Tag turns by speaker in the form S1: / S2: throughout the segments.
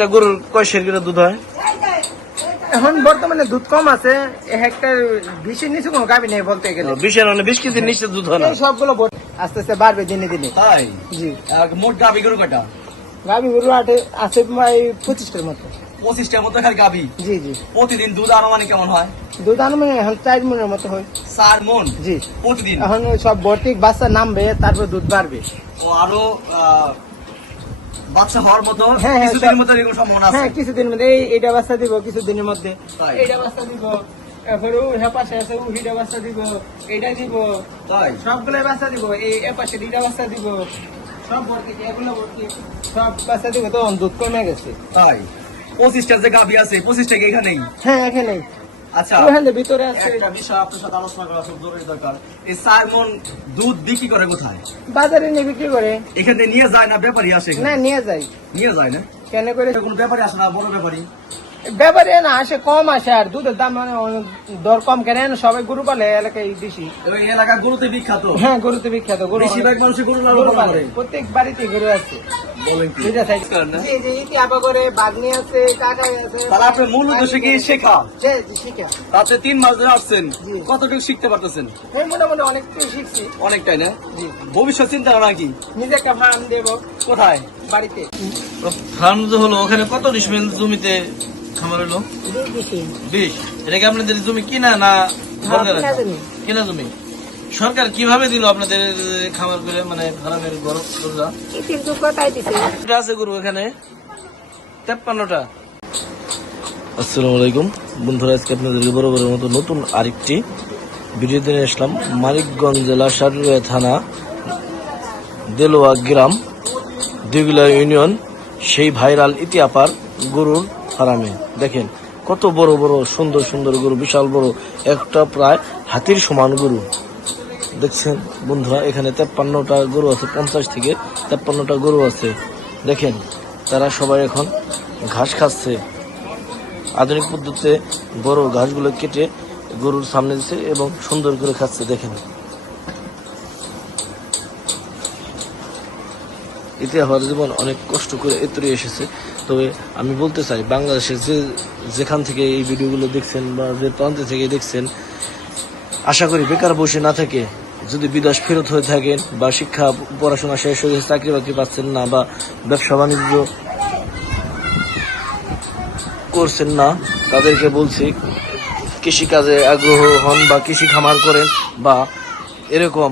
S1: একটা গরুর কয় সের করে দুধ হয়?
S2: এখন বর্তমানে দুধ কম আছে হেক্টর বিশের নিচে কোনো গাবি নেই বলতে গেলে।
S1: বিশের মানে বিশ কেজির নিচে দুধ হয় না?
S2: সবগুলো আস্তে আস্তে বাড়বে দিনে দিনে।
S3: তাই?
S2: জি।
S3: মোট গাবি গরু কয়টা?
S2: গাবি গরু আটে আছে প্রায় পঁচিশটার মতো।
S3: পঁচিশটার মতো খালি গাবি
S2: জি জি।
S3: প্রতিদিন দুধ আনুমানিক কেমন হয়?
S2: দুধ আনুমানিক এখন চার মনের মতো হয়।
S3: চার মন?
S2: জি।
S3: প্রতিদিন?
S2: এখন ওই সব ভর্তিক বাচ্চা নামবে তারপর দুধ বাড়বে।
S3: ও আরও আহ, বাচ্চা হওয়ার মতো
S2: হ্যাঁ, হ্যাঁ,
S3: কিছুদিনের মতো এরকম সম্ভাবনা আছে।
S2: হ্যাঁ কিছুদিন মধ্যে এই এইটা বাচ্চা দিব কিছুদিনের মধ্যে? এইটা বাচ্চা দিব। এরপরে ও হ্যাঁ আছে ও হিটা বাচ্চা দিব। এইটা দিব।
S3: তাই।
S2: সবগুলো বাচ্চা দিব। এই এ পাশে দুইটা বাচ্চা দিব। সব ভর্তি এগুলো ভর্তি সব বাচ্চা দিব। তখন দুধ কমে গেছে।
S3: তাই। পঁচিশটা যে গাবি আছে পঁচিশটা কি এখানেই?
S2: হ্যাঁ এখানে
S3: আচ্ছা
S2: ভিতরে আছে।
S3: একটা বিষয় আপনার সাথে আলোচনা করা খুব জরুরি দরকার। এই চার মন দুধ বিক্রি করে কোথায়?
S2: বাজারে নিয়ে বিক্রি করে।
S3: এখান থেকে নিয়ে যায় না ব্যাপারী আসে
S2: না নিয়ে যায়।
S3: নিয়ে যায় না?
S2: কেন করে?
S3: কোন ব্যাপারী আসে না বড় ব্যাপারী?
S2: ব্যাপারে না আসে কম আসে আর দুধের দাম মানে অনেক দর কম কেন সবাই গরু পালে এলাকায় বেশি
S3: ওই এলাকা গরুতে বিখ্যাত।
S2: হ্যাঁ গরুতে বিখ্যাত গরু
S3: বেশিরভাগ মানুষের গরু
S2: গরু পালে
S3: করে
S2: প্রত্যেক বাড়িতে গরু আছে।
S3: বলেন কি?
S2: দুইটা সাইড
S3: করেন না?
S2: জি জি ইতি আবা করে বাগনি আছে কাকাই আছে।
S3: তাহলে আপনার মূল উদ্দেশ্য কি শেখা?
S2: জি জি শিখে।
S3: তাতে তিন মাস ধরে আসছেন। কতটুকু শিখতে পারতেছেন?
S2: আমি মোটামুটি অনেক কিছু
S3: অনেকটাই না? ভবিষ্যৎ চিন্তা করা কি?
S2: নিজে একটা ফার্ম দেবো।
S3: কোথায়?
S2: বাড়িতে।
S1: ফার্ম যে হলো ওখানে কত ডিসমেল জমিতে খামার হলো? বিশ। এটা কি আপনাদের জমি কিনা না
S2: কিনা জমি।
S1: সরকার কীভাবে দিল আপনাদের খামার করে মানে ফার্মের গরু গরুরা?
S2: কিন্তু কোথায় দিতে।
S1: এটা আছে গরু এখানে। তেপ্পান্নটা। আসসালামু আলাইকুম। বন্ধুরা আজকে আপনাদেরকে বরাবরের মতো নতুন আরেকটি ভিডিও দিনে আসলাম। মানিকগঞ্জ জেলা সারুয়া থানা দেলোয়া গ্রাম। দিগুলা ইউনিয়ন, সেই ভাইরাল ইতিহাপার গরুর ফার্মে। দেখেন, কত বড় বড়, সুন্দর সুন্দর গরু, বিশাল বড়, একটা প্রায় হাতির সমান গরু। দেখছেন বন্ধুরা, এখানে তেপ্পান্নটা গরু আছে, পঞ্চাশ থেকে তেপ্পান্নটা গরু আছে। দেখেন, তারা সবাই এখন ঘাস খাচ্ছে। আধুনিক পদ্ধতিতে বড় ঘাসগুলো কেটে গরুর সামনে দিচ্ছে এবং সুন্দর করে খাচ্ছে, দেখেন। ইতিহাস জীবন অনেক কষ্ট করে এতরে এসেছে। তবে আমি বলতে চাই, বাংলাদেশের যে যেখান থেকে এই ভিডিওগুলো দেখছেন বা যে প্রান্ত থেকে দেখছেন, আশা করি বেকার বসে না থেকে যদি বিদেশ ফেরত হয়ে থাকেন বা শিক্ষা, পড়াশোনা শেষ হয়ে চাকরি বাকরি পাচ্ছেন না বা ব্যবসা বাণিজ্য করছেন না, তাদেরকে বলছি, কৃষিকাজে আগ্রহ হন বা কৃষি খামার করেন বা এরকম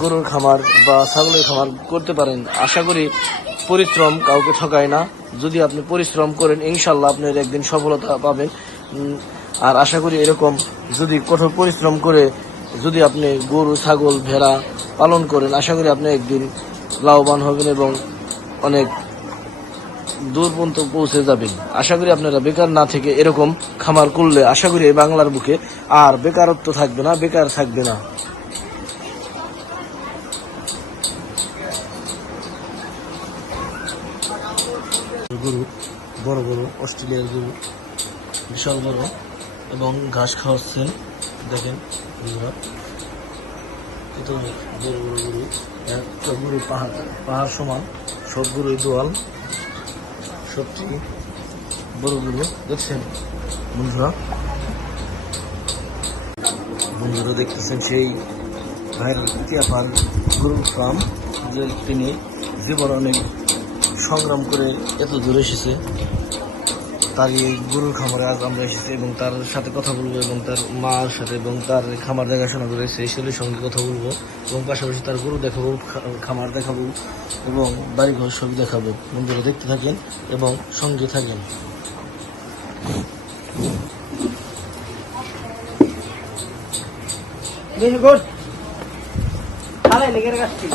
S1: গরুর খামার বা ছাগলের খামার করতে পারেন। আশা করি পরিশ্রম কাউকে ঠকায় না। যদি আপনি পরিশ্রম করেন ইনশাল্লাহ আপনার একদিন সফলতা পাবেন। আর আশা করি এরকম যদি কঠোর পরিশ্রম করে যদি আপনি গরু, ছাগল, ভেড়া পালন করেন, আশা করি আপনি একদিন লাভবান হবেন এবং অনেক দূর পর্যন্ত পৌঁছে যাবেন। আশা করি আপনারা বেকার না থেকে এরকম খামার করলে, আশা করি বাংলার বুকে আর বেকারত্ব থাকবে না, বেকার থাকবে না গরু বড় বড়, অস্ট্রেলিয়ার গরু, বিশাল বড় এবং ঘাস খাওয়াচ্ছেন। দেখেন, বন্ধুরা, কত বড় বড় গরু। একটা গরু পাহাড় পাহাড় সমান, সব গরুই দোয়াল। সবটি বড় গরু, দেখছেন, বন্ধুরা? বন্ধুরা দেখতেছেন সেই ভাইরাল ইতিহাপার গরুর ফার্ম, যে তিনি জীবন অনেক সংগ্রাম করে এত দূরে এসেছে। তার এই গরুর খামারে আজ আমরা এসেছি এবং তার সাথে কথা বলব এবং তার মার সাথে এবং তার খামার দেখাশোনা করে সেই ছেলের সঙ্গে কথা বলব এবং পাশাপাশি তার গরু দেখাবো খামার দেখাবো এবং বাড়িঘর সবই দেখাবো। বন্ধুরা, দেখতে থাকেন এবং সঙ্গে থাকেন।
S2: বেশি, গুড। লেগে রাখছি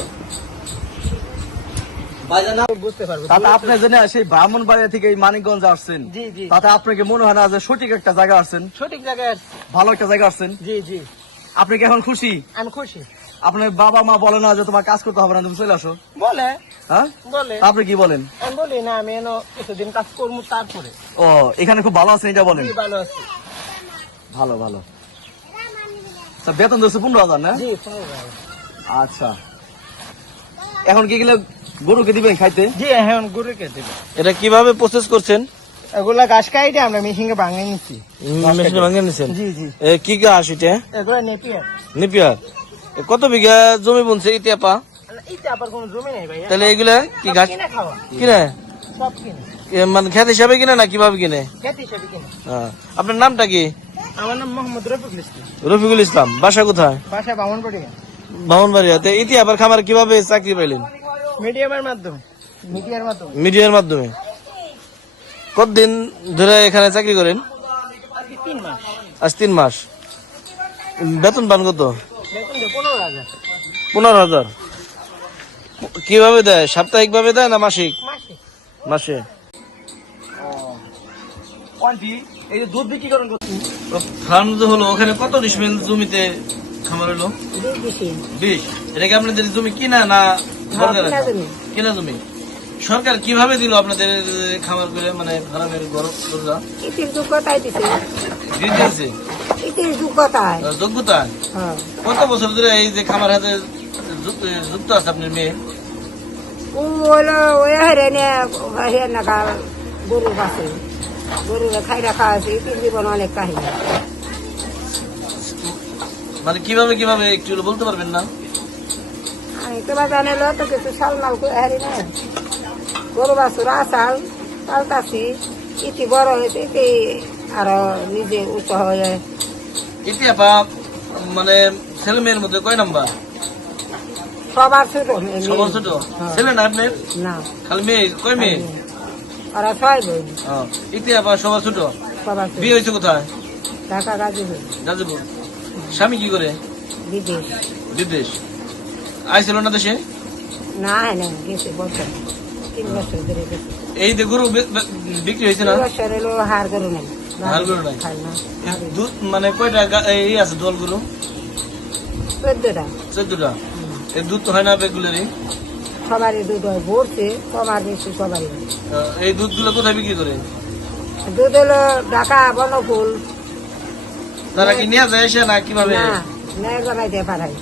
S3: তাতে আপনি জেনে সেই ব্রাহ্মণবাড়িয়া থেকে এই মানিকগঞ্জ আসছেন
S2: জি জি।
S3: তাতে আপনাকে মনে হয় না যে সঠিক একটা জায়গা আসছেন?
S2: সঠিক জায়গায়
S3: ভালো একটা জায়গা আসছেন?
S2: জি জি।
S3: আপনি কি এখন খুশি?
S2: আমি খুশি।
S3: আপনার বাবা মা বলে না যে তোমার কাজ করতে হবে না তুমি চলে আসো।
S2: বলে।
S3: হ্যাঁ?
S2: বলে।
S3: আপনি কি বলেন?
S2: আমি বলি না আমি এনো কিছুদিন কাজ করব তারপরে।
S3: ও এখানে খুব ভালো আছেন এটা বলেন।
S2: ভালো আছি।
S3: ভালো ভালো। বেতন দিচ্ছে পনেরো হাজার না। আচ্ছা। এখন কি গেলে গরুকে দিবেন খাইতে?
S4: জি হ্যাঁ গরুকে দেবে।
S1: এটা কীভাবে প্রসেস করছেন?
S4: এগুলা কাইটে আমরা মেশিনে ভাঙে
S1: মেশিনে ভাঙে নিছেন?
S4: জি জি।
S1: এ কি গাছ এটা?
S4: এগুলা নেপিয়ার।
S1: নিপিয়ার? কত বিঘা জমি বুনছে ইতিয়াপা
S4: এইটা কোনো জমি নেই ভাইয়া।
S1: তাহলে এগুলা কি গাছ
S4: কিনে খাওয়া।
S1: কিনে?
S4: সব কিনে।
S1: মানে খেত হিসাবে কিনে না কীভাবে কিনে?
S4: খেতে হিসাবে কিনে।
S1: আপনার নামটা কি?
S4: আমার নাম মোহাম্মদ রফিকুল ইসলাম।
S1: রফিকুল ইসলাম বাসা কোথায়?
S4: বাসা বামনপড়ি
S1: বামনবাড়িয়াতে ইতি আবার খামার কীভাবে চাকরি পাইলেন?
S4: মিডিয়ামের মাধ্যমে। মিডিয়ার মাধ্যমে?
S1: মিডিয়ার মাধ্যমে। কতদিন ধরে এখানে চাকরি করেন?
S4: তিন মাস।
S1: আজ তিন মাস। বেতন পান কত?
S4: পনেরো হাজার।
S1: পনেরো হাজার। কীভাবে দেয়? সাপ্তাহিক ভাবে দেয় না মাসিক?
S4: মাসে।
S1: মাসে
S3: এই যে দুধ বিক্রি করেন
S1: ফার্ম হলো ওখানে কত ডিসমিল জমিতে খামার হলো?
S4: বেশি।
S1: এটা কি আপনাদের জমি কিনা না
S4: কিনা? জমি।
S1: সরকার কীভাবে দিল আপনাদের খামার করে মানে ফার্মের গরম
S4: ইতির যোগ্যতায় ইতির যোগ্যতায়
S1: যোগ্যতা?
S4: হ্যাঁ।
S1: কত বছর ধরে এই যে খামার হাতে যুক্ত- আছে আপনার মেয়ে?
S4: ও হলো ওই হেরে নিয়ে হের নাকা গরু বাসে গরু খাই রাখা আছে ইতির জীবন অনেক কাহিনী।
S1: মানে কীভাবে কীভাবে একটু বলতে পারবেন না?
S4: আমি তোমার জানে লো তো কিছু সাল মাল হারি না গরু বাসুর আসাল পাল্টাছি ইতি বড় হয়েছে ইতি আরও নিজে উচ্চ হয়ে
S1: ইতিহাপা মানে ছেলে মেয়ের মধ্যে কয় নাম্বার?
S4: সবার ছোট।
S1: সবার ছোট?
S4: হ্যাঁ।
S1: ছেলে না আপনার?
S4: না।
S1: খালি মেয়ে কয় মেয়ে?
S4: ওরা ছয়
S1: ইতিহাপা সবার ছোট?
S4: সবার ছোট।
S1: বিয়ে হয়েছে কোথায়?
S4: ঢাকা গাজীপুর।
S1: গাজীপুর। স্বামী কি করে?
S4: বিদেশ।
S1: বিদেশ। আইছিল না দেশে?
S4: না না গেছে বছর। তিন বছর ধরে গেছে।
S1: এই যে গরু বিক্রি হয়েছে না?
S4: বছর এলো হার গরু নাই।
S1: হার গরু নাই?
S4: খাই না।
S1: এই দুধ মানে কয়টা এই আছে দল গরু?
S4: চোদ্দটা।
S1: চোদ্দটা? এই দুধ তো হয় না বেগুলেরই
S4: সবারই দুধ হয় ভরছে কমার বেশি সবারই।
S1: এই দুধগুলো কোথায় বিক্রি করে?
S4: দুধ হলো ঢাকা বনফুল।
S1: তারা কি নিয়ে যায় এসে না কীভাবে?
S4: না নেয় বানাইতে পারাই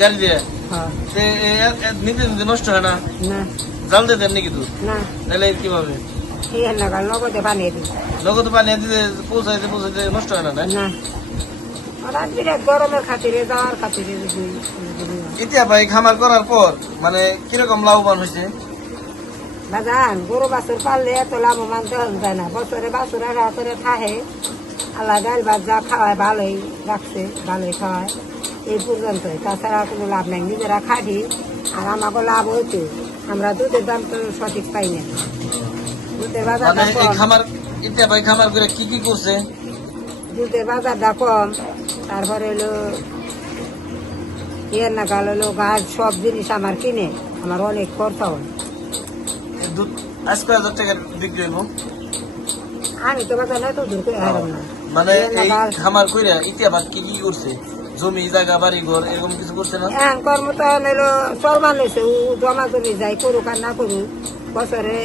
S1: গাড়ি দিয়ে?
S4: হ্যাঁ।
S1: নষ্ট হয় না?
S4: না।
S1: জাল দিয়ে দেন নাকি দুধ তাহলে কীভাবে?
S4: বানিয়ে দিই।
S1: দিতে পৌঁছাইতে পৌঁছাইতে নষ্ট হয় না না। ভাই খামার করার পর মানে কীরকম লাভবান হয়েছে
S4: বাজান গরু বাছুর পাললে এত লাভবান তো যায় না। বছরে খাহে আল্লাহ ডাল ভাত যা খাওয়ায় ভালোই রাখছে ভালোই খাওয়ায়। এই পর্যন্তই। তাছাড়া কোনো লাভ নাই। নিজেরা খাটি আর আমাকে লাভ হইতো আমরা দুধের দাম তো সঠিক পাই না দুধের
S1: মানে খামার খামার করে কি কি করছে?
S4: দুধের বাজারটা কম। তারপরে হলো ইয়ের নাগাল হলো গাছ সব জিনিস আমার কিনে। আমার অনেক খরচা হয়।
S1: দুধ আজ হাজার টাকা বিক্রি হইব।
S4: আমি তো বাজার না তো দূর করে হারাম না।
S1: মানে এই খামার কইরা ইতিহাস কি কি করছে? জমি জায়গা বাড়ি ঘর এরকম কিছু করছে না?
S4: হ্যাঁ কর্ম তো হলো চলমান হয়েছে ও জমা জমি যাই করুক আর না করুক বছরে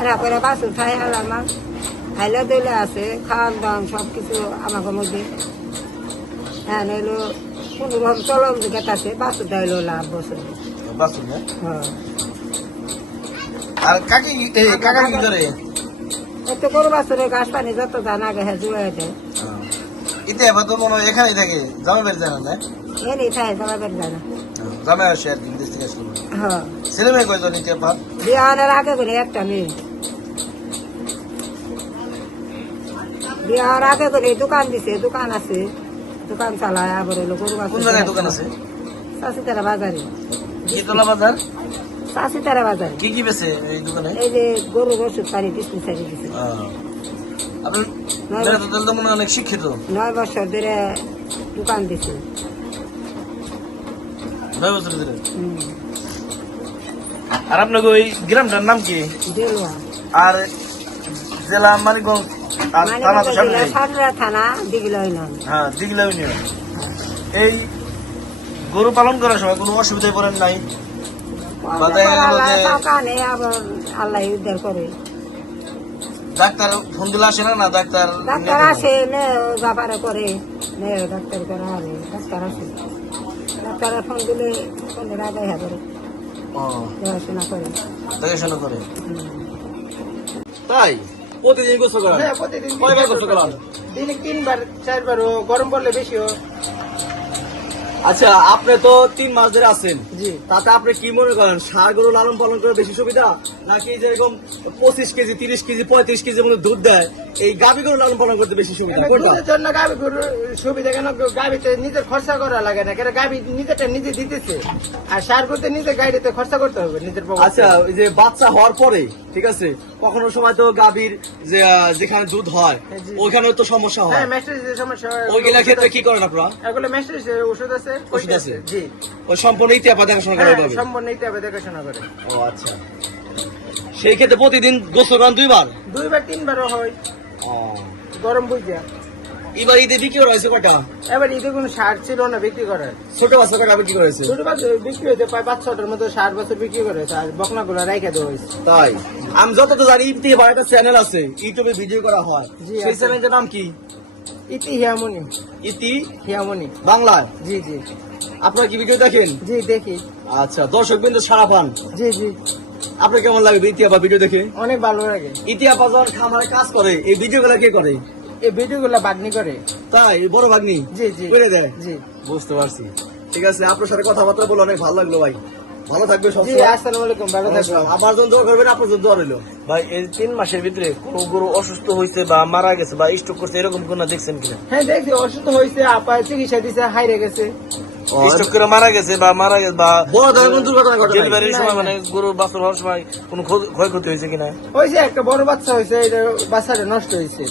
S4: এরা করে বাসু খাই আলার মাছ খাইলে দইলে আছে খাওয়ান দাওয়ান সব কিছু আমাকে মধ্যে। হ্যাঁ নইলো কোনো রকম চলম দিকে আছে বাসু দেয়লো লাভ বছরে।
S1: বাসুন না
S4: হ্যাঁ।
S1: আর কাকি কাকা কি করে?
S4: বাছুরে ঘাস পানি যত জানা গে হ্যাঁ জুড়ে দেয়।
S1: ইতিহাস তো মনে হয় এখানেই থাকে জামা বের জানা না
S4: এনে খায় জমা বের জানা
S1: জামা আসে আর কি বিদেশ থেকে আসলো।
S4: হ্যাঁ।
S1: ছেলে মেয়ে কয়জন ইতিহাস
S4: বিয়ানের আগে করে একটা মেয়ে। বিয়ার আগে করে দোকান দিছে দোকান আছে। দোকান চালায় আবার গরু
S1: কোন জায়গায় দোকান আছে?
S4: চাষিতারা বাজারে।
S1: শীতলা বাজার?
S4: চাষিতারা বাজারে।
S1: কি কি বেছে এই দোকানে?
S4: এই যে গরুর ওষুধ পানি ডিসপেন্সারি দিছে।
S1: আপনার তাহলে তো মনে অনেক শিক্ষিত।
S4: নয় বছর ধরে দোকান দিছে।
S1: নয় বছর ধরে? আর আপনাকে ওই গ্রামটার নাম কি? আর জেলা মানিকগঞ্জ আর
S4: মানে
S1: থানা তো সামনে
S4: থানা দিগলয় নয়
S1: হ্যাঁ দিঘলা ইউনিয়ন। এই গরু পালন করার সময় কোনো অসুবিধায় পড়েন নাই?
S4: আল্লাহ উদ্ধার করে।
S1: ডাক্তার ফোন দিলে আসে না না ডাক্তার
S4: ডাক্তার আসে নে ব্যাপারে করে নে ডাক্তার করে আরে ডাক্তার আসে। ডাক্তার ফোন দিলে ফোন দিলে আগে হ্যাঁ করে
S1: ও।
S4: দেখাশোনা করে।
S1: দেখাশোনা করে।
S3: তাই? প্রতিদিন গোসল করেন?
S2: হ্যাঁ প্রতিদিন
S3: কয়বার গোসল করান।
S2: দিনে তিনবার চারবারও গরম পড়লে বেশিও।
S3: আচ্ছা আপনি তো তিন মাস ধরে আছেন।
S2: জি।
S3: তাতে আপনি কি মনে করেন সার গরু লালন পালন করে বেশি সুবিধা? নাকি যেরকম পঁচিশ কেজি তিরিশ কেজি পঁয়ত্রিশ কেজি মতো দুধ দেয় এই গাভী গরু লালন পালন করতে বেশি সুবিধা
S2: দুধের জন্য গাভি গরুর সুবিধা কেন? গাভিতে নিজের খরচা করা লাগে না কেন গাভি নিজেরটা নিজে দিতেছে। আর সার করতে নিজে গাড়িতে খরচা করতে হবে নিজের
S3: আচ্ছা ওই যে বাচ্চা হওয়ার পরে ঠিক আছে? কখনো সময় তো গাভীর যে যেখানে দুধ হয়
S2: হ্যাঁ, জি।
S3: ওইখানে তো সমস্যা হয়।
S2: হ্যাঁ সমস্যা হয়।
S3: ওইগুলা ক্ষেত্রে কি করেন আপনারা?
S2: এগুলো ওষুধ আছে
S3: ওষুধ আছে?
S2: জি।
S3: ওই সম্পূর্ণ ইতিহাস দেখাশোনা করে
S2: হ্যাঁ সম্পূর্ণ নিতে হবে দেখাশোনা করে।
S3: ও আচ্ছা। সেই ক্ষেত্রে প্রতিদিন গোসল করেন দুইবার?
S2: দুইবার তিনবারও হয়। গরম বুঝা
S3: এবার ঈদে বিক্রি করা হয়েছে কটা
S2: এবার ঈদে কোনো সার ছিল না বিক্রি করার
S3: ছোট বাচ্চা কটা বিক্রি করেছে
S2: ছোট বাচ্চা বিক্রি হয়েছে প্রায় মতো ষাট বছর বিক্রি আর বকনা গুলো রেখে দেওয়া হয়েছে।
S3: তাই। আমি যতটা জানি চ্যানেল আছে ইউটিউবে ভিডিও করা হয়। সেই। নাম কি?
S2: ইতি হিয়ামনি।
S3: ইতি
S2: হিয়ামনি।
S3: বাংলায়
S2: জি জি।
S3: আপনারা কি ভিডিও দেখেন?
S2: জি দেখি।
S3: আচ্ছা দর্শক বিন্দু সারা পান।
S2: জি জি।
S3: আপনার কেমন লাগে ইতিহাস বা ভিডিও দেখে?
S2: অনেক ভালো লাগে।
S3: ইতিহাস বাজার খামারে কাজ করে এই ভিডিও গুলা কে করে?
S2: এই ভিডিও গুলা বাগনি করে।
S3: তাই? বড় ভাগ্নি
S2: জি জি।
S3: করে দেয়?
S2: জি।
S3: বুঝতে পারছি। ঠিক আছে আপনার সাথে কথাবার্তা বলে অনেক ভালো লাগল ভাই। ভালো থাকবে
S2: জি আসসালামু আলাইকুম ভালো থাকবেন।
S3: আমার জন্য দোয়া করবেন আপনার জন্য দোয়া রইল।
S1: ভাই এই তিন মাসের ভিতরে কোন গরু অসুস্থ হয়েছে বা মারা গেছে বা স্ট্রোক করছে এরকম কোন দেখছেন কিনা?
S2: হ্যাঁ দেখছি অসুস্থ হয়েছে আপা চিকিৎসা দিছে হাইরে গেছে।
S1: স্ট্রোক করে মারা গেছে বা মারা গেছে বা
S3: বড় ধরনের দুর্ঘটনা ঘটে
S1: ডেলিভারির সময় মানে গরু বাছুর হওয়ার সময় কোনো ক্ষয়- ক্ষয়ক্ষতি হয়েছে কিনা?
S2: হয়েছে একটা বড় বাচ্চা হয়েছে এটা বাচ্চাটা নষ্ট হয়েছে।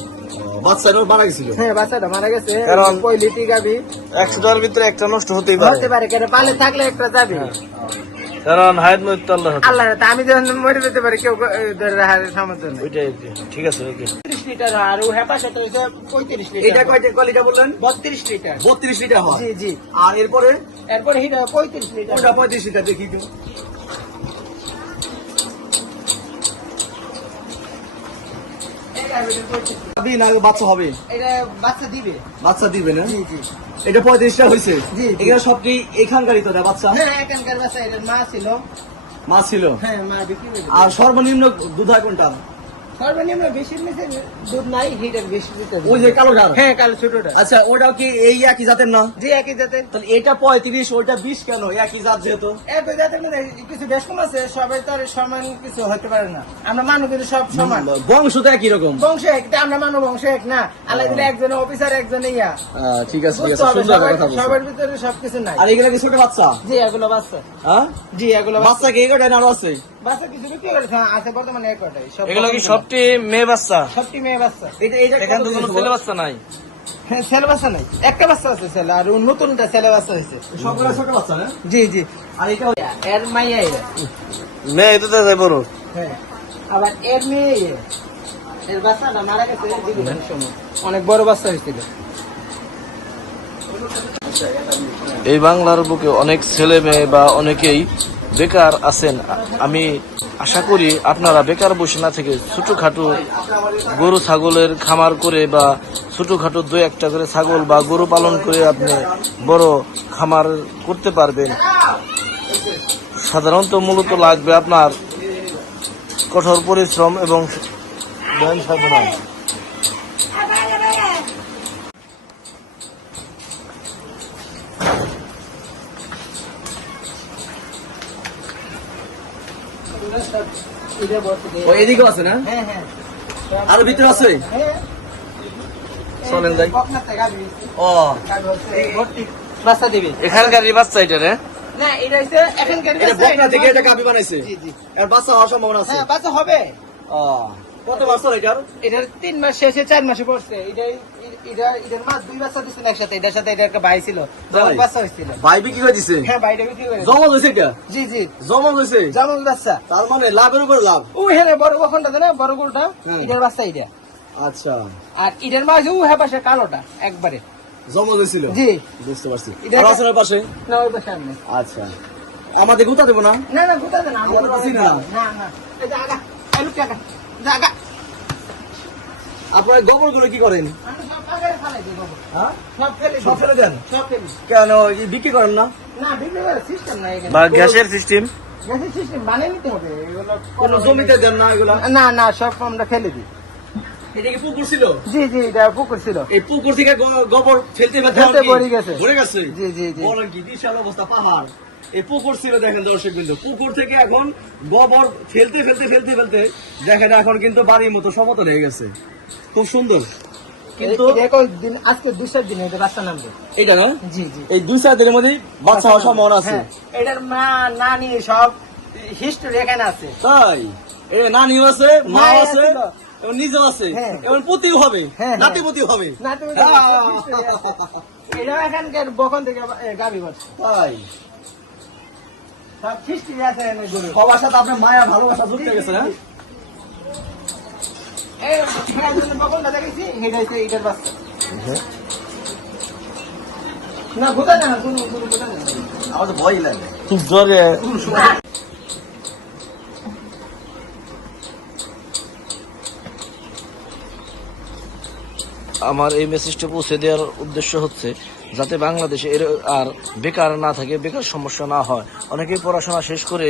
S3: বাচ্চা মারা গেছিল?
S2: হ্যাঁ বাচ্চাটা মারা গেছে।
S1: কারণ-
S2: পয়লিটি গাবি
S1: একশোটার ভিতরে একটা নষ্ট হতেই
S2: হতে
S1: পারে
S2: পারে পালে থাকলে একটা যাবে।
S1: কারণ হায়াত মৃত্যু আল্লাহ
S2: আল্লাহ আমি যখন মরে যেতে পারি কেউ ধরে রাখার সামর্থ্য নেই।
S1: ওইটাই ঠিক আছে ওকে
S2: লিটার আর ও পঁয়ত্রিশ
S3: এটা কয়টা কয়টা বললেন?
S2: বত্রিশ লিটার।
S3: বত্রিশ লিটার হয়।
S2: জি জি।
S3: আর এরপরে?
S2: এরপরে হিটা পঁয়ত্রিশ লিটার।
S3: ওটা পঁয়ত্রিশ লিটার দেখি তো। বাচ্চা হবে?
S2: এটা বাচ্চা দিবে।
S3: বাচ্চা দিবে না?
S2: জি জি।
S3: এটা পঁয়ত্রিশটা হয়েছে এগুলো সবটি এখানকারই তো বাচ্চা?
S2: হ্যাঁ এখানকার বাচ্চা এটা মা ছিল।
S3: মা ছিল?
S2: হ্যাঁ মা বিক্রি
S3: আর সর্বনিম্ন দুধ হয় কোনটা?
S2: সর্বনিম্ন বেশির নিচে দুধ নাই হিটার বেশি দিতে
S3: ওই যে কালো ডাল
S2: হ্যাঁ কালো ছোটটা।
S3: আচ্ছা ওটাও কি এই একই জাতের না?
S2: জি একই জাতের।
S3: তাহলে এটা পঁয়ত্রিশ ওটা বিশ কেন? একই জাত যেহেতু।
S2: একই জাতের মানে কিছু বেশ কম আছে সবাই তো আর সমান কিছু হতে পারে না। আমরা মানুষ কিন্তু সব সমান।
S3: বংশ তো একই রকম।
S2: বংশ এক আমরা মানব বংশ এক না। আল্লাহ দিলে একজন অফিসার একজন ইয়া।
S3: ঠিক আছে ঠিক আছে। সুন্দর
S2: সবার-
S3: কথা বলছো।
S2: সবার ভিতরে সবকিছু নাই।
S3: আর এগুলা কি ছোট বাচ্চা?
S2: জি এগুলো বাচ্চা।
S3: হ্যাঁ?
S2: জি এগুলো বাচ্চা
S3: বাচ্চা কি এগুলো আরও আছে?
S2: বাচ্চা কিছু বিক্রি করেছে হ্যাঁ, আছে বর্তমানে এক কটাই
S1: এগুলো কি সবটি মেয়ে বাচ্চা?
S2: সবটি মেয়ে বাচ্চা।
S3: এটা এটা
S1: এখান
S3: কত
S1: কোনো ছেলে বাচ্চা নাই।
S2: হ্যাঁ ছেলে বাচ্চা নাই। একটা বাচ্চা আছে ছেলে আর নতুনটা ছেলে বাচ্চা হয়েছে।
S3: সবগুলা ছোট বাচ্চা না?
S2: জি জি।
S3: আর এটা
S2: এর মাইয়া এ।
S1: মেয়ে তো যাই বড়।
S2: হ্যাঁ। আবার এর মেয়ে এর। বাচ্চাটা মারা গেছে অনেক বড় বাচ্চা হয়েছিল।
S1: এই বাংলার বুকে অনেক ছেলে মেয়ে বা অনেকেই বেকার আছেন, আমি আশা করি আপনারা বেকার বসে না থেকে ছোটখাটো গরু, ছাগলের খামার করে বা ছোটখাটো দু একটা করে ছাগল বা গরু পালন করে আপনি বড় খামার করতে পারবেন। সাধারণত মূলত লাগবে আপনার কঠোর পরিশ্রম এবং ধ্যান সাধনা
S2: এটা বর্তমানে
S3: ও এদিকেও আছে না?
S2: হ্যাঁ হ্যাঁ।
S3: ভিতরে আছে?
S2: হ্যাঁ।
S3: চলেন যাই। ও।
S2: বাচ্চা দিবে।
S1: এখানকার এই সাইড রে?
S2: না এটা হচ্ছে এখানকার
S3: এটা বকনা থেকে
S2: এটা
S3: এটা গাবি বানাইছে।
S2: জি জি।
S3: এর বাচ্চা হওয়ার সম্ভাবনা আছে।
S2: হ্যাঁ বাচ্চা হবে।
S3: ও। কত বছর এটার
S2: এটার তিন মাস শেষে চার মাসে পড়ছে। এটা এটা এটার মাস দুই বাচ্চা দিচ্ছিল একসাথে এটার সাথে এটা একটা ভাই ছিল যখন
S3: ভাই?
S2: বাচ্চা হয়েছিল
S3: ভাই বিক্রি করে দিছে?
S2: হ্যাঁ ভাইটা বিক্রি করে
S3: জমা হয়েছে এটা
S2: জি জি।
S3: জমা হয়েছে
S2: যেমন বাচ্চা।
S3: তার মানে লাভের উপর লাভ?
S2: ও হ্যাঁ বড় ওখানটা না বড় গরুটা এটার বাচ্চা এটা
S3: আচ্ছা।
S2: আর এটার মাঝে ও হ্যাঁ পাশে কালোটা একবারে।
S3: জমা হয়েছিল
S2: জি।
S3: বুঝতে পারছি। আর আছে পাশে?
S2: না ওই পাশে
S3: আচ্ছা। আমাদের গুতা দেবো না?
S2: না না
S3: আমরা
S2: আগা
S3: আপনার গোবরগুলো কি করেন?
S2: সব।
S3: হ্যাঁ?
S2: সব ফেলে দিই।
S3: সব ফেলে দেন? কেন বিক্রি করেন না?
S2: না বিক্রি করার সিস্টেম নাই এখানে।
S1: বা গ্যাসের সিস্টেম
S2: সিস্টেম বানিয়ে নিতে হবে।
S3: কোনো জমিতে দেন না এগুলা?
S2: না না সব আমরা ফেলে দিই।
S3: এটা কি পুকুর ছিল?
S2: জি জি এটা পুকুর ছিল।
S3: এই পুকুর থেকে গোবর ফেলতে
S2: ভরে গেছে।
S3: ভরে গেছে?
S2: জি, জি, জি।
S3: বলেন কি বিশাল অবস্থা পাহাড়। এই পুকুর ছিল দেখেন দর্শক বিন্দু। পুকুর থেকে এখন গোবর ফেলতে ফেলতে ফেলতে ফেলতে দেখেন এখন কিন্তু বাড়ির মতো সমতল হয়ে গেছে। খুব সুন্দর। কিন্তু
S2: দিন আজকে দুশোর দিনে এটা রাস্তা নামবে।
S3: এটা না?
S2: জি জি।
S3: এই দুই চার দিনের মধ্যেই বাচ্চা হওয়ার সম্ভাবনা আছে?
S2: হ্যাঁ, এটার মা না সব হিস্টোরি এখানে আছে।
S3: তাই? এ আছে মা আছে এবং নিজেও আছে।
S2: হ্যাঁ।
S3: এবং পুতিও হবে
S2: হ্যাঁ,
S3: হবে।
S2: এটা এখানকার বখন থেকে গাবি
S3: তাই
S2: সব হিস্টোরি আছে এখানে গরুর।
S3: সবার সাথে আপনার মায়া ভালোবাসা যুক্ত গেছে
S2: হ্যাঁ। না, না, কোনো না।
S3: তো ভয় লাগে।
S1: খুব আমার এই মেসেজটা পৌঁছে দেওয়ার উদ্দেশ্য হচ্ছে যাতে বাংলাদেশে এর আর বেকার না থাকে, বেকার সমস্যা না হয়। অনেকেই পড়াশোনা শেষ করে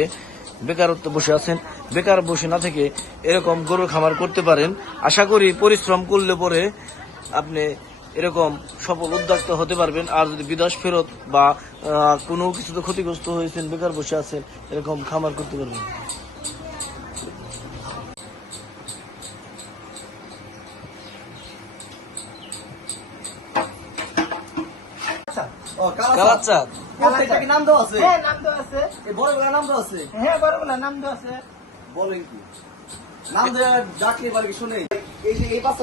S1: বেকারত্ব বসে আছেন। বেকার বসে না থেকে এরকম গরুর খামার করতে পারেন। আশা করি পরিশ্রম করলে পরে আপনি এরকম সফল উদ্যোক্তা হতে পারবেন। আর যদি বিদেশ ফেরত বা কোনো কিছুতে ক্ষতিগ্রস্ত হয়েছেন, বেকার বসে আছেন, এরকম খামার করতে পারবেন
S3: ও কালা
S1: কালার চাঁদ
S3: প্রত্যেকটা নাম দেওয়া আছে?
S2: হ্যাঁ, নাম দেওয়া আছে।
S3: এই বড় বড় নাম দেওয়া আছে?
S2: হ্যাঁ, বড়গুলা নাম দেওয়া আছে।
S3: বলেন কি? নাম দেওয়া ডাকলে এবার কি শুনে এই যে এই বাচ্চা